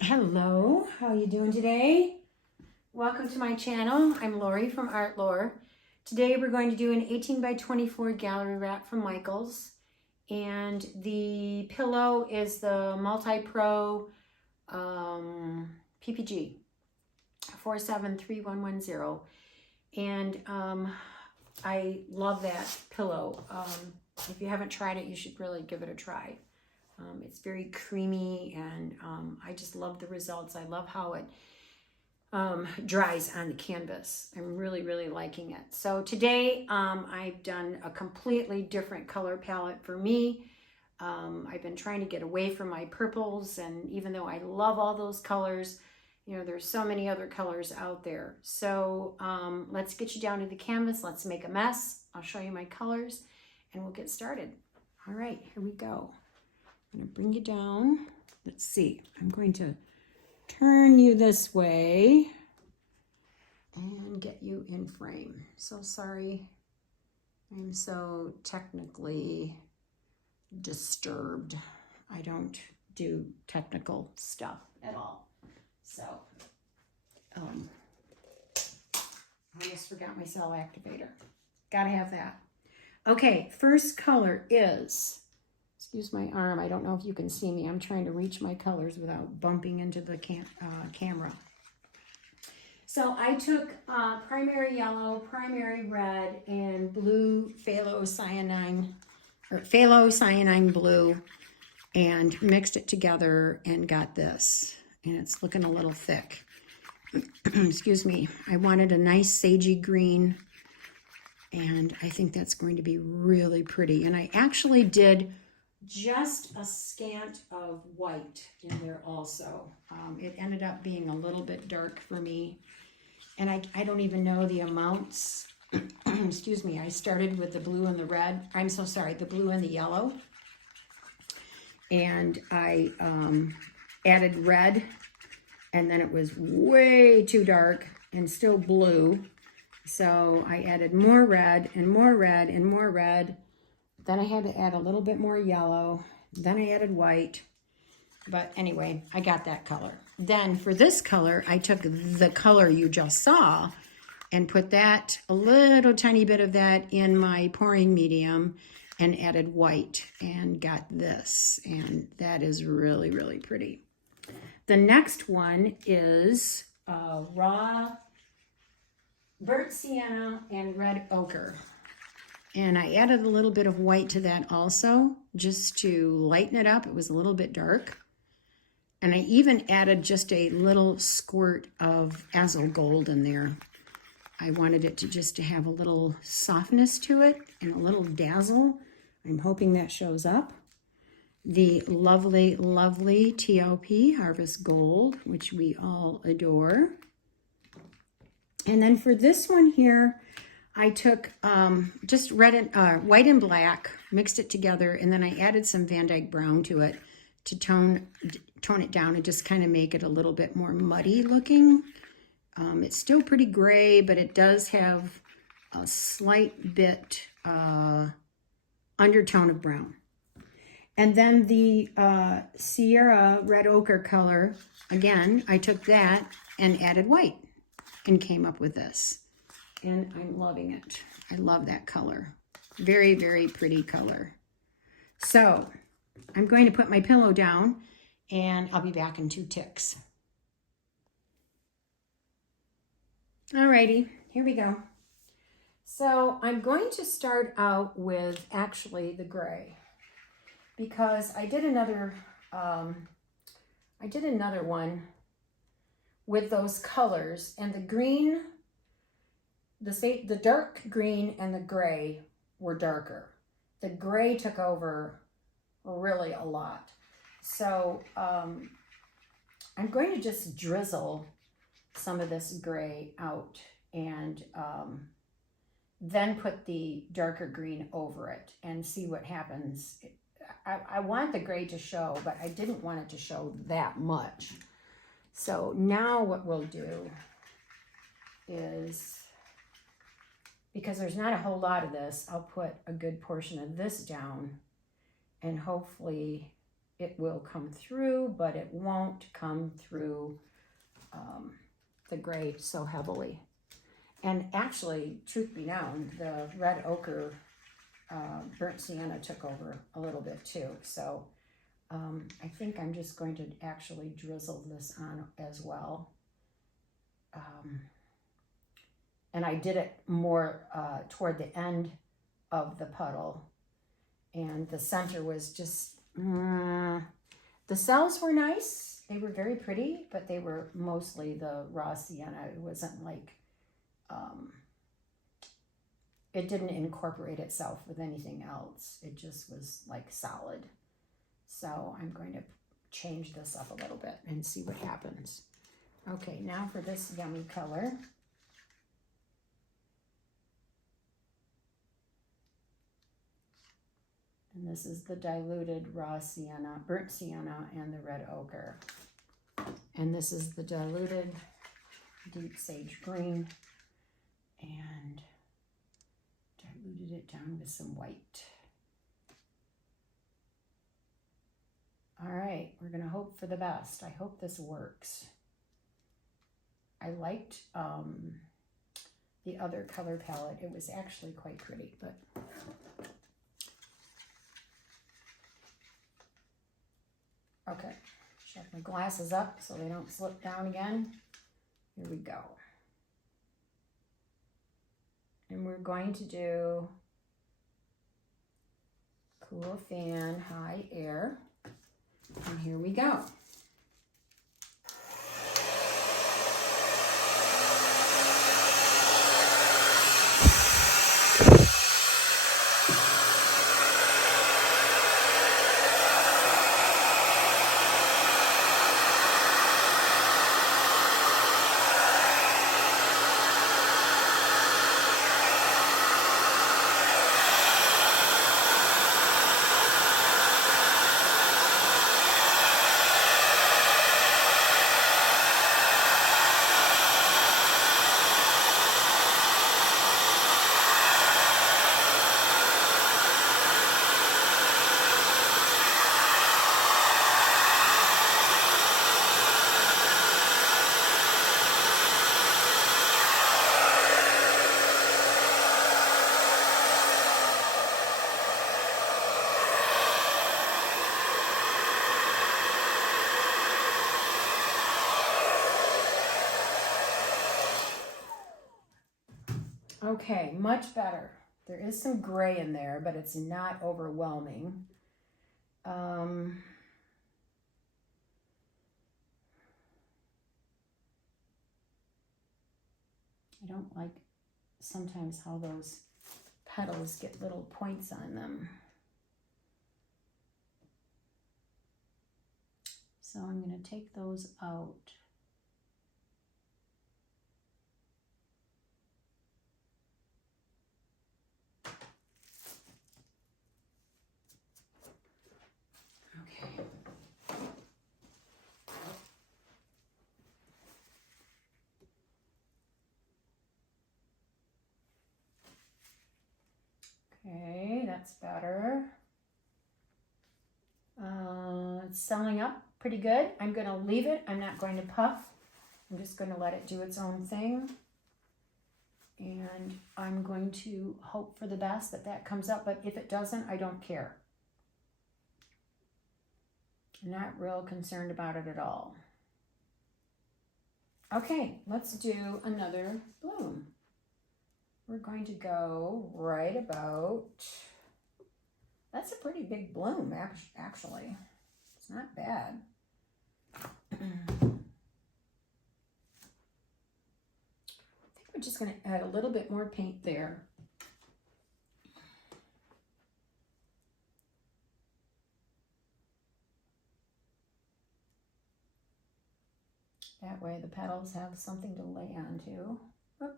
Hello, how you doing today? Welcome to my channel. I'm Lori from Art Lore. Today we're going to do an 18 by 24 gallery wrap from Michaels. And the pillow is the Multi-pro PPG 473110. And I love that pillow. If you haven't tried it, you should really give it a try. It's very creamy, and I just love the results. I love how it dries on the canvas. I'm really liking it. So today I've done a completely different color palette for me. I've been trying to get away from my purples, and even though I love all those colors, you know, there's so many other colors out there. So let's get you down to the canvas. Let's make a mess. I'll show you my colors and we'll get started. All right, here we go. I'm going to bring you down. Let's see. I'm going to turn you this way and get you in frame. So sorry. I'm so technically disturbed. I don't do technical stuff at all. So, I almost forgot my cell activator. Gotta have that. Okay, first color is, excuse my arm, I don't know if you can see me. I'm trying to reach my colors without bumping into the camera. So I took primary yellow, primary red, and blue phthalocyanine blue, and mixed it together and got this. And it's looking a little thick. Excuse me. I wanted a nice sagey green, and I think that's going to be really pretty. And I actually did just a scant of white in there also. It ended up being a little bit dark for me, and I don't even know the amounts. Excuse me. I started with the blue and the red. I'm so sorry, the blue and the yellow, and I added red, and then it was way too dark and still blue, so I added more red and more red and more red. Then I had to add a little bit more yellow. Then I added white. But anyway, I got that color. Then for this color, I took the color you just saw and put that, a little tiny bit of that in my pouring medium, and added white and got this. And that is really pretty. The next one is raw burnt sienna and red ochre. And I added a little bit of white to that also, just to lighten it up. It was a little bit dark. And I even added just a little squirt of azul gold in there. I wanted it to have a little softness to it and a little dazzle. I'm hoping that shows up. The lovely TLP Harvest Gold, which we all adore. And then for this one here, I took just white and black, mixed it together, and then I added some vandyke brown to it to tone it down and just kind of make it a little bit more muddy looking. It's still pretty gray, but it does have a slight bit undertone of brown. And then the Sierra red ochre color, again, I took that and added white and came up with this. And I'm loving it. I love that color. Very pretty color. So I'm going to put my pillow down, and I'll be back in 2 ticks. Alrighty, here we go. So I'm going to start out with actually the gray, because I did another one with those colors, and the green, the dark green and the gray were darker. The gray took over really a lot. So I'm going to just drizzle some of this gray out, and then put the darker green over it and see what happens. I want the gray to show, but I didn't want it to show that much. So now what we'll do is, because there's not a whole lot of this, I'll put a good portion of this down, and hopefully it will come through, but it won't come through the gray so heavily. And actually, truth be known, the red ochre burnt sienna took over a little bit too. So I think I'm just going to actually drizzle this on as well. And I did it more toward the end of the puddle. And the center was just, the cells were nice. They were very pretty, but they were mostly the raw sienna. It wasn't like, it didn't incorporate itself with anything else. It just was like solid. So I'm going to change this up a little bit and see what happens. Okay, now for this yummy color. And this is the diluted raw sienna, burnt sienna, and the red ochre. And this is the diluted deep sage green, and diluted it down with some white. All right, we're gonna hope for the best. I hope this works. I liked the other color palette. It was actually quite pretty, but okay, check my glasses up so they don't slip down again. Here we go. And we're going to do cool fan, high air. And here we go. Okay, much better. There is some gray in there, but it's not overwhelming. I don't like sometimes how those petals get little points on them. So I'm going to take those out. Okay, that's better. It's selling up pretty good. I'm going to leave it. I'm not going to puff. I'm just going to let it do its own thing. And I'm going to hope for the best that that comes up. But if it doesn't, I don't care. I'm not real concerned about it at all. Okay, let's do another bloom. We're going to go right about, that's a pretty big bloom, actually. It's not bad. I think we're just going to add a little bit more paint there. That way the petals have something to lay onto. Whoop.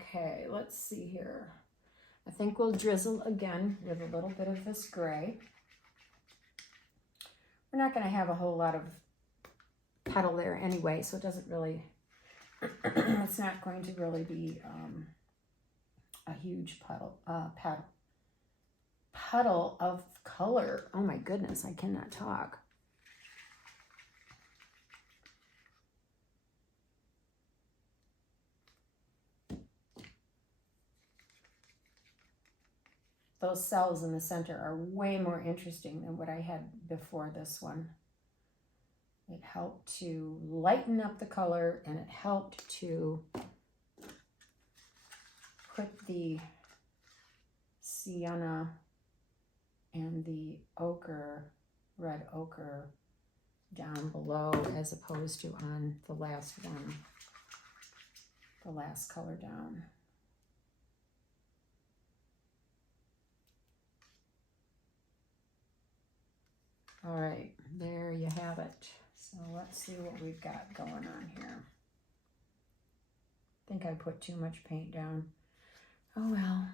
Okay, let's see here. I think we'll drizzle again with a little bit of this gray. We're not going to have a whole lot of petal there anyway, so it doesn't really It's not going to really be a huge puddle of color. Oh my goodness, I cannot talk. Those cells in the center are way more interesting than what I had before this one. It helped to lighten up the color, and it helped to put the sienna and the ochre, red ochre, down below as opposed to on the last one, the last color down. All right, there you have it. So let's see what we've got going on here. I think I put too much paint down. Oh well.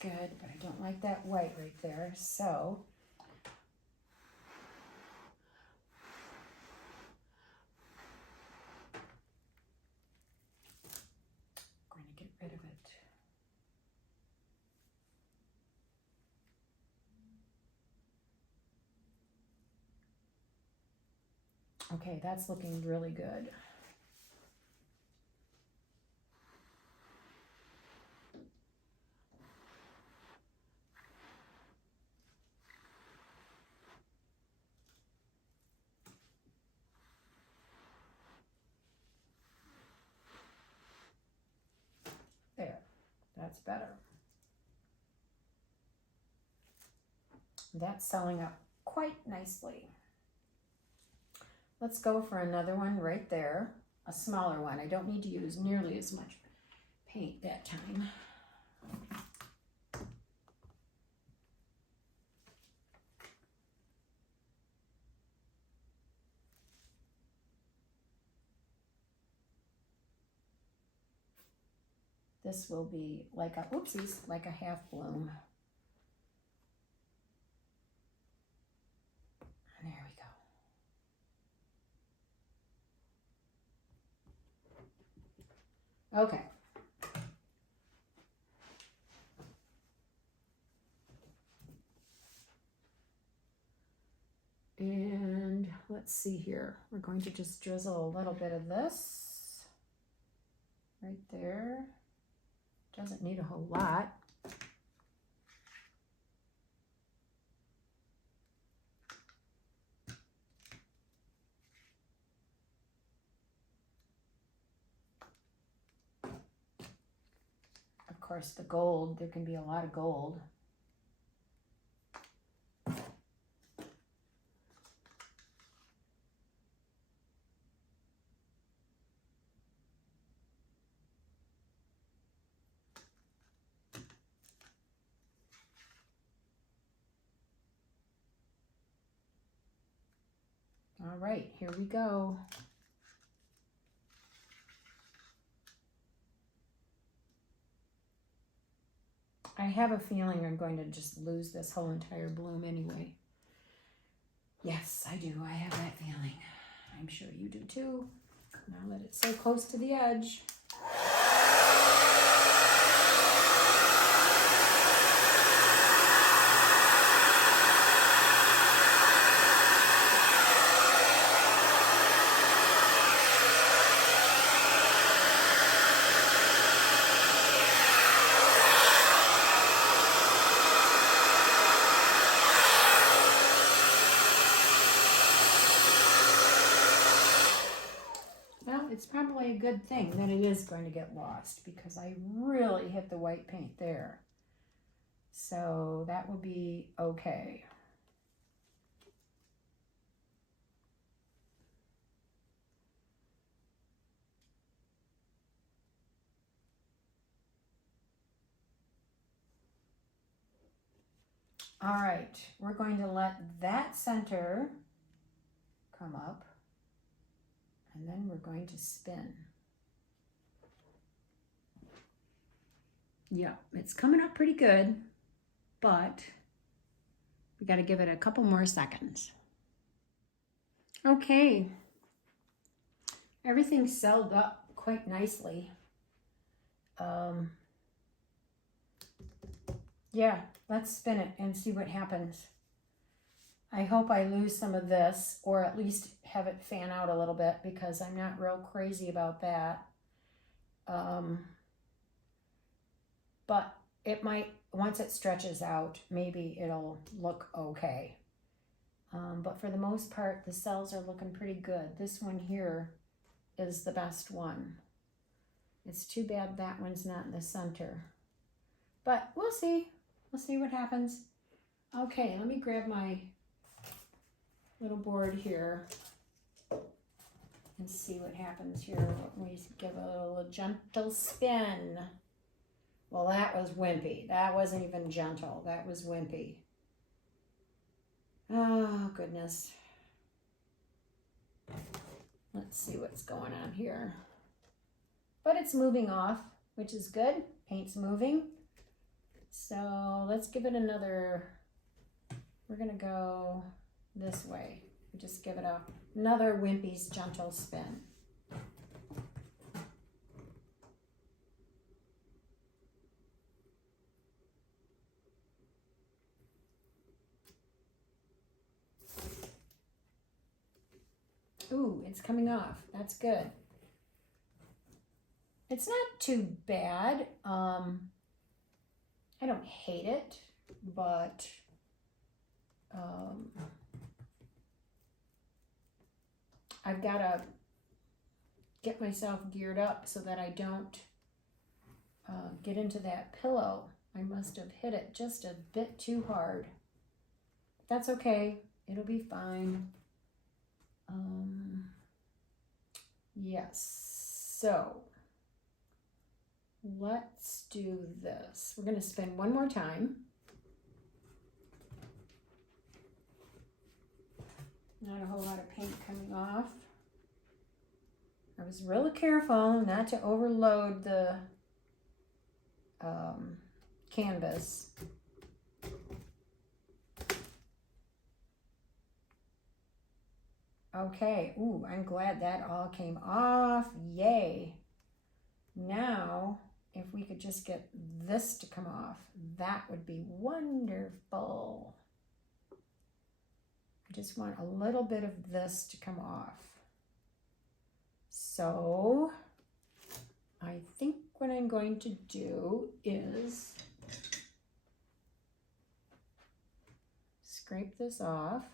Good, but I don't like that white right there, so I'm going to get rid of it. Okay, that's looking really good. There, that's better. That's selling up quite nicely. Let's go for another one right there, a smaller one. I don't need to use nearly as much paint that time. This will be like a, oopsies, like a half bloom. And there we go. Okay. And let's see here. We're going to just drizzle a little bit of this right there. Doesn't need a whole lot. Of course, the gold, there can be a lot of gold. All right, here we go. I have a feeling I'm going to just lose this whole entire bloom anyway. Yes, I do. I have that feeling. I'm sure you do too. Now that it's so close to the edge. it's probably a good thing that it is going to get lost because I really hit the white paint there. So that will be okay. All right, we're going to let that center come up, and then we're going to spin. Yeah, it's coming up pretty good, but we got to give it a couple more seconds. Okay, everything's sealed up quite nicely. Yeah, let's spin it and see what happens. I hope I lose some of this, or at least have it fan out a little bit, because I'm not real crazy about that. But it might, once it stretches out, maybe it'll look okay. But for the most part, the cells are looking pretty good. This one here is the best one. It's too bad that one's not in the center. But we'll see. We'll see what happens. Okay, let me grab my little board here and see what happens here. We give a little gentle spin. Well, that was wimpy. That wasn't even gentle. That was wimpy. Oh, goodness. Let's see what's going on here. But it's moving off, which is good. Paint's moving. So let's give it another, we're gonna go this way. Just give it another wimpy's gentle spin. Ooh, it's coming off. That's good. It's not too bad. I don't hate it, but I've got to get myself geared up so that I don't get into that pillow. I must have hit it just a bit too hard. That's okay. It'll be fine. Yes. So let's do this. We're going to spin one more time. Not a whole lot of paint coming off. I was really careful not to overload the canvas. Okay, ooh, I'm glad that all came off. Yay. Now, if we could just get this to come off, that would be wonderful. I just want a little bit of this to come off. So, I think what I'm going to do is scrape this off.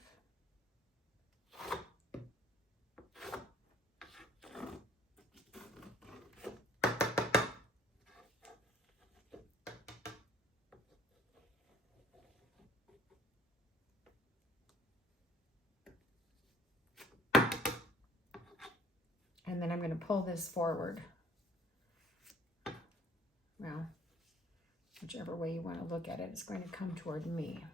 And then I'm going to pull this forward. Well, whichever way you want to look at it, it's going to come toward me.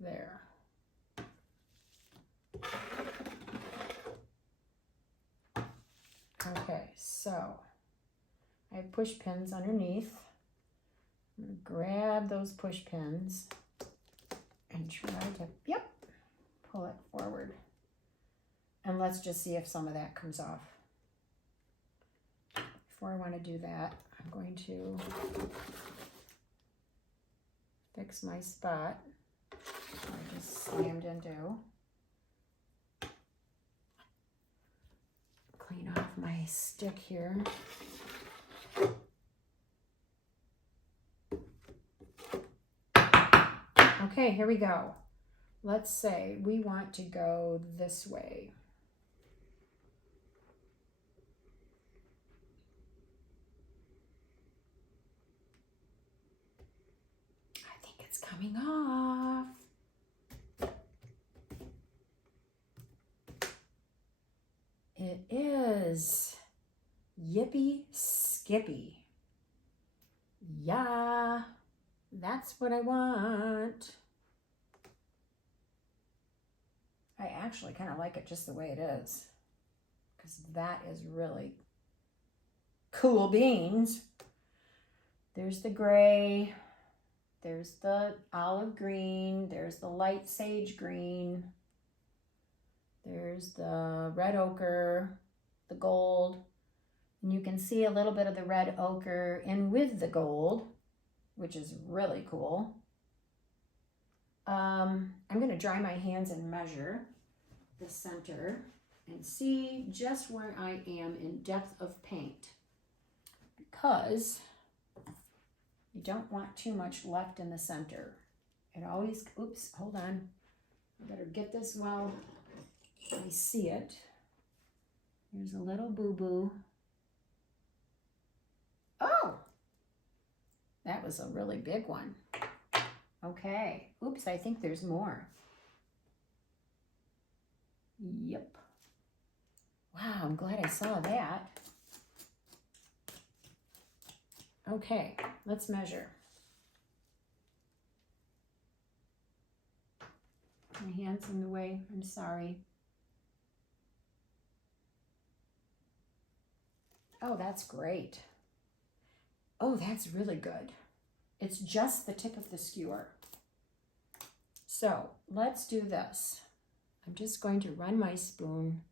There. Okay, so I have push pins underneath. I'm going to grab those push pins and try to, yep, pull it forward. And let's just see if some of that comes off. Before I want to do that, I'm going to fix my spot I just slammed into. Clean off my stick here. Okay, here we go. Let's say we want to go this way. I think it's coming off. It is. Yippee skippy. Yeah, that's what I want. I actually kind of like it just the way it is, because that is really cool beans. There's the gray, there's the olive green, there's the light sage green, there's the red ochre, the gold, and you can see a little bit of the red ochre in with the gold, which is really cool. I'm going to dry my hands and measure the center and see just where I am in depth of paint, because you don't want too much left in the center. It always, oops, hold on. I better get this while I see it. There's a little boo-boo. Oh, that was a really big one. Okay, oops, I think there's more. Yep. Wow, I'm glad I saw that. Okay, let's measure. My hand's in the way, I'm sorry. Oh, that's great. Oh, that's really good. It's just the tip of the skewer. So let's do this. I'm just going to run my spoon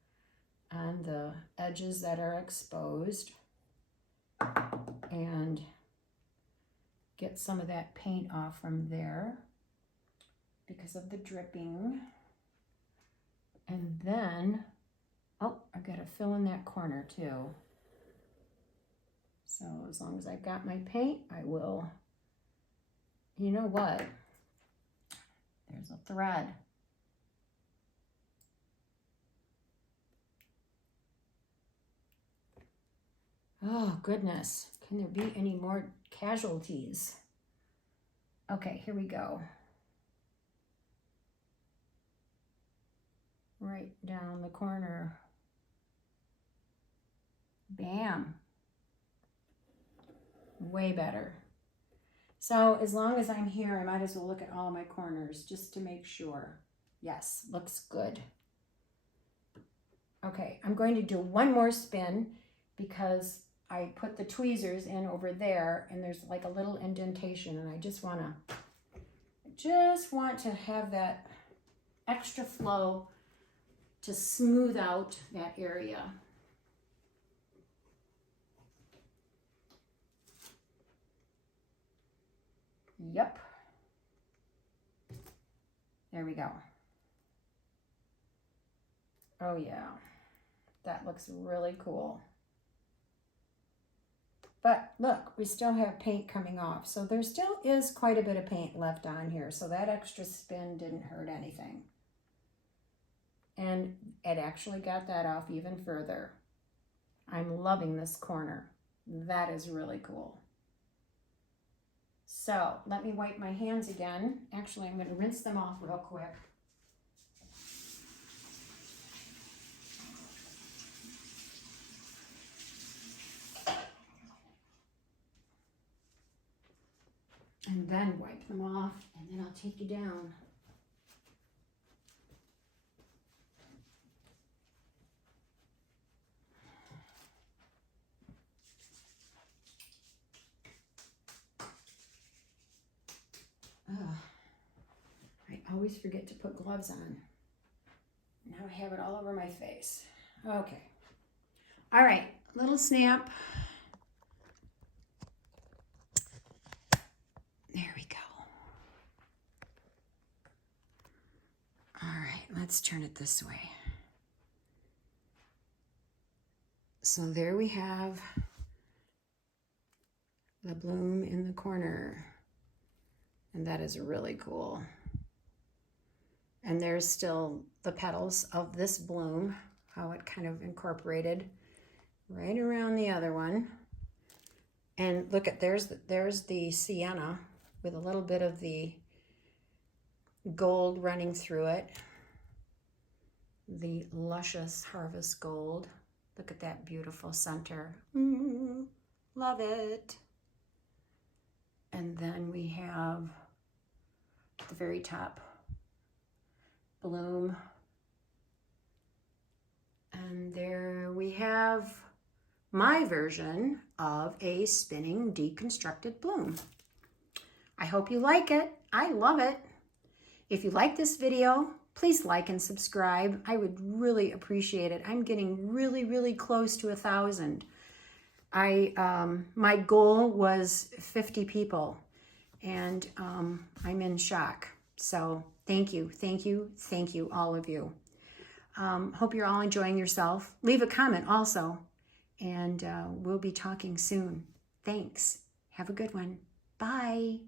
on the edges that are exposed and get some of that paint off from there because of the dripping. And then, oh, I've got to fill in that corner too. So as long as I've got my paint, I will. You know what? There's a thread. Oh, goodness. Can there be any more casualties? Okay, here we go. Right down the corner. Bam. Way better. So as long as I'm here, I might as well look at all my corners just to make sure. Yes, looks good. Okay, I'm going to do one more spin because I put the tweezers in over there and there's like a little indentation, and I just want to have that extra flow to smooth out that area. Yep. There we go. Oh yeah, that looks really cool. But look, we still have paint coming off. So there still is quite a bit of paint left on here. So that extra spin didn't hurt anything. And it actually got that off even further. I'm loving this corner. That is really cool. So let me wipe my hands again. Actually, I'm going to rinse them off real quick. And then wipe them off, and then I'll take you down. I always forget to put gloves on. Now I have it all over my face. Okay. All right, little snap. There we go. All right, let's turn it this way. So there we have the bloom in the corner. And that is really cool. And there's still the petals of this bloom, how it kind of incorporated right around the other one. And look at, there's the sienna with a little bit of the gold running through it. The luscious harvest gold. Look at that beautiful center. Love it. And then we have the very top bloom. And there we have my version of a spinning deconstructed bloom. I hope you like it. I love it. If you like this video, please like and subscribe. I would really appreciate it. I'm getting really, really close to 1,000. My goal was 50 people, and I'm in shock. So thank you, all of you. Hope you're all enjoying yourself. Leave a comment also, and we'll be talking soon. Thanks. Have a good one. Bye.